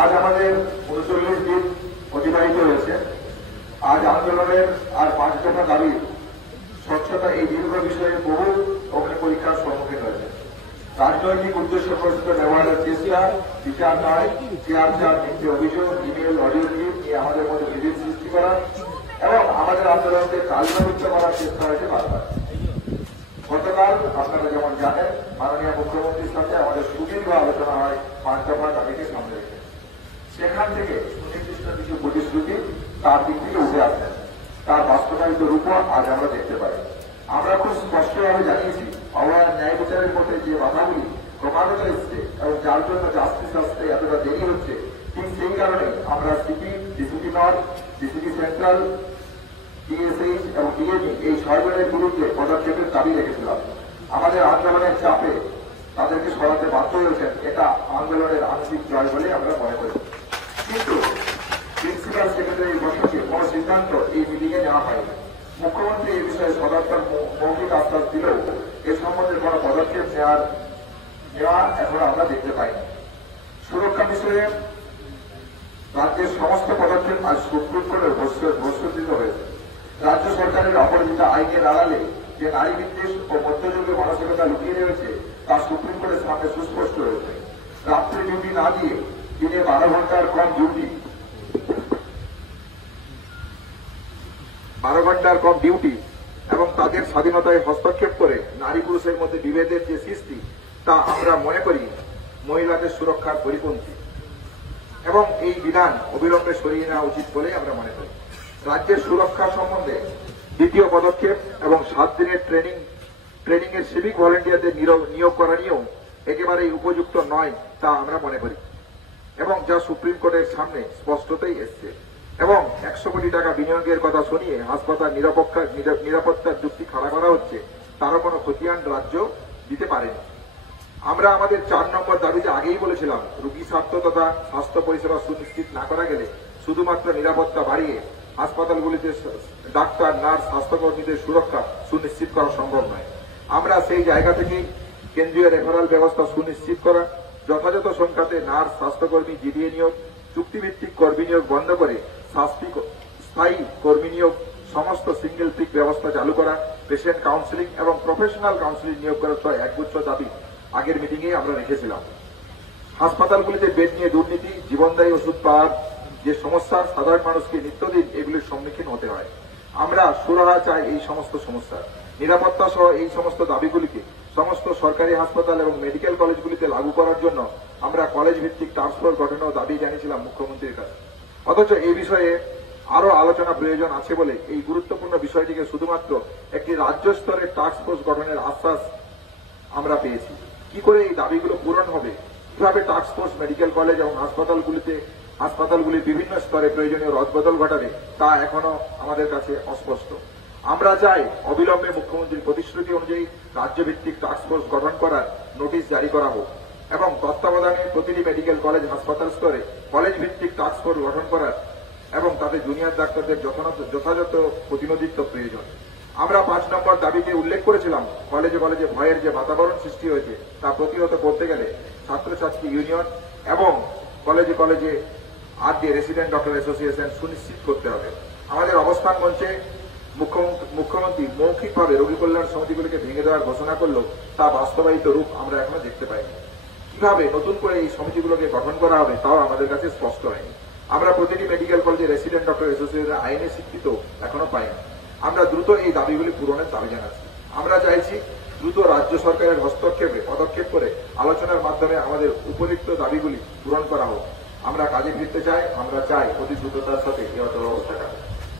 আজ আমাদের ৩৯ দিন অতিবাহিত হয়েছে। আজ আন্দোলনের আর ৫ দফা দাবি স্বচ্ছতা এই দীর্ঘ বিষয়ে বহু অগ্নি পরীক্ষার সম্মুখীন হয়েছে। রাজনৈতিক উদ্দেশ্য প্রসূত ব্যবহারের চেষ্টা, বিচার নয়, চেয়ার মিথ্যে অভিযোগ, ইমেল, অডিও ক্লিপ নিয়ে আমাদের মধ্যে বিভেদ সৃষ্টি করা এবং আমাদের আন্দোলনকে কালবিলম্বিত করার চেষ্টা হয়েছে বারবার। গতকাল আপনারা যেমন জানেন, মাননীয় মুখ্যমন্ত্রীর সাথে আমাদের সুদীর্ঘ আলোচনা হয় ৫ দফা দাবিকে সামনে রেখে। সেখান থেকে সুনির্দিষ্ট কিছু প্রতিশ্রুতি তার দিক থেকে উঠে আসেন, তার বাস্তবায়িত রূপও আজ আমরা দেখতে পাই। আমরা খুব স্পষ্টভাবে জানিয়েছি, অবাধ ন্যায় বিচারের পথে যে বাধাগুলি ক্রমাগত এসছে এবং যার জন্য জাস্টিস আসতে এতটা দেরি হচ্ছে, ঠিক সেই কারণে আমরা CP, DCP north, DCP central, DSH এবং ডিএবি এই ৬ জনের বিরুদ্ধে পদক্ষেপের দাবি রেখেছিলাম। আমাদের আন্দোলনের চাপে তাদেরকে সরাতে বাধ্য হয়েছেন। এটা আন্দোলনের আংশিক জয় বলে আমরা মনে করি। কিন্তু প্রিন্সিপাল সেক্রেটারির বৈঠকে কোন সিদ্ধান্ত এই মিটিংয়ে নেওয়া হয়নি। মুখ্যমন্ত্রী এই বিষয়ে সদর্থক মৌখিক আশ্বাস দিলেও এ সম্বন্ধে কোন পদক্ষেপ নেওয়া এখনো আমরা দেখতে পাইনি। সুরক্ষা বিষয়ে রাজ্যের সমস্ত পদক্ষেপ আজ সুপ্রিম কোর্টে বস্তুকৃত হয়েছে। রাজ্য সরকারের অপরাজিত আইনের আড়ালে যে নারী বিদ্বেষ ও মধ্যযুগের মানসিকতা লুকিয়ে রয়েছে তা সুপ্রিম কোর্টের সামনে সুস্পষ্ট হয়েছে। রাত্রে ডিউটি না দিয়ে দিনে 12 ঘন্টার কম ডিউটি এবং তাদের স্বাধীনতায় হস্তক্ষেপ করে নারী পুরুষের মধ্যে বিভেদের যে সৃষ্টি, তা আমরা মনে করি মহিলাদের সুরক্ষার পরিপন্থী এবং এই বিধান অবিলম্বে সরিয়ে নেওয়া উচিত বলে আমরা মনে করি। রাজ্যের সুরক্ষা সম্বন্ধে দ্বিতীয় পদক্ষেপ এবং 7 দিনের ট্রেনিং এর সিভিক ভলেন্টিয়ারদের নিয়োগ করা নিয়েও একেবারেই উপযুক্ত নয় তা আমরা মনে করি এবং যা সুপ্রিম কোর্টের সামনে স্পষ্টতই এসছে। এবং 100 কোটি টাকা বিনিয়োগের কথা শুনিয়ে হাসপাতাল নিরাপত্তার যুক্তি খাড়া করা হচ্ছে, তারও কোনো খতিয়ান রাজ্য দিতে পারেনি। আমরা আমাদের 4 নম্বর দাবিতে আগেই বলেছিলাম, রোগী স্বার্থ তথা স্বাস্থ্য পরিষেবা সুনিশ্চিত না করা গেলে শুধুমাত্র নিরাপত্তা বাড়িয়ে হাসপাতালগুলিতে ডাক্তার, নার্স, স্বাস্থ্যকর্মীদের সুরক্ষা সুনিশ্চিত করা সম্ভব নয়। আমরা সেই জায়গা থেকেই কেন্দ্রীয় রেফারেল ব্যবস্থা সুনিশ্চিত করা, যথাযথ সংখ্যাতে নার্স, স্বাস্থ্যকর্মী, জিডিএ নিয়োগ, চুক্তিভিত্তিক কর্মী নিয়োগ বন্ধ করে স্থায়ী কর্মী নিয়োগ, সমস্ত সিঙ্গেল পিক ব্যবস্থা চালু করা, পেশেন্ট কাউন্সিলিং এবং প্রফেশনাল কাউন্সিলিং নিয়োগ করার সহ একগুচ্ছ দাবি আগের মিটিংয়ে আমরা রেখেছিলাম। হাসপাতালগুলিতে বেড নিয়ে দুর্নীতি, জীবনদায়ী ওষুধ পাওয়ার যে সমস্যা, সাধারণ মানুষকে নিত্যদিন এগুলির সম্মুখীন হতে হয়। আমরা সুরাহা চাই এই সমস্ত সমস্যা। নিরাপত্তা সহ এই সমস্ত দাবিগুলিকে সমস্ত সরকারি হাসপাতাল এবং মেডিকেল কলেজগুলিতে লাগু করার জন্য আমরা কলেজ ভিত্তিক টাস্কফোর্স গঠনের দাবি জানিয়েছিলাম মুখ্যমন্ত্রীর কাছে। অথচ এই বিষয়ে আরো আলোচনা প্রয়োজন আছে বলে এই গুরুত্বপূর্ণ বিষয়টিকে শুধুমাত্র একটি রাজ্য স্তরের টাস্কফোর্স গঠনের আশ্বাস আমরা পেয়েছি। কি করে এই দাবিগুলো পূরণ হবে, কিভাবে টাস্কফোর্স মেডিকেল কলেজ এবং হাসপাতালগুলির বিভিন্ন স্তরে প্রয়োজনীয় রদবদল ঘটাবে, তা এখনো আমাদের কাছে অস্পষ্ট। আমরা চাই অবিলম্বে মুখ্যমন্ত্রীর প্রতিশ্রুতি অনুযায়ী রাজ্যভিত্তিক টাস্কফোর্স গঠন করার নোটিশ জারি করা হোক এবং তত্ত্বাবধানে প্রতিটি মেডিকেল কলেজ, হাসপাতাল স্তরে কলেজ ভিত্তিক টাস্কফোর্স গঠন করার এবং তাদের জুনিয়র ডাক্তারদের যথাযথ প্রতিনিধিত্ব প্রয়োজন। আমরা 5 নম্বর দাবিতে উল্লেখ করেছিলাম, কলেজে ভয়ের যে বাতাবরণ সৃষ্টি হয়েছে তা প্রতিহত করতে গেলে ছাত্রছাত্রী ইউনিয়ন এবং কলেজে আরডি রেসিডেন্ট ডক্টর অ্যাসোসিয়েশন সুনিশ্চিত করতে হবে। আমাদের অবস্থান মঞ্চে মুখ্যমন্ত্রী মৌখিকভাবে রোগী কল্যাণ সমিতিগুলিকে ভেঙে দেওয়ার ঘোষণা করলেও তা বাস্তবায়িত রূপ আমরা এখনো দেখতে পাইনি। কিভাবে নতুন করে এই সমিতিগুলোকে গঠন করা হবে তাও আমাদের কাছে স্পষ্ট হয়নি। আমরা প্রতিটি মেডিকেল কলেজে রেসিডেন্ট ডক্টর অ্যাসোসিয়েশনের আইনে স্বীকৃত এখনো পাইনি। আমরা দ্রুত এই দাবিগুলি পূরণের দাবি জানাচ্ছি। আমরা চাইছি দ্রুত রাজ্য সরকারের হস্তক্ষেপে পদক্ষেপ করে আলোচনার মাধ্যমে আমাদের উপযুক্ত দাবিগুলি পূরণ করা হোক। আমরা কাজে ফিরতে চাই। আমরা চাই অতি দ্রুততার সাথে এই অচল অবস্থাটা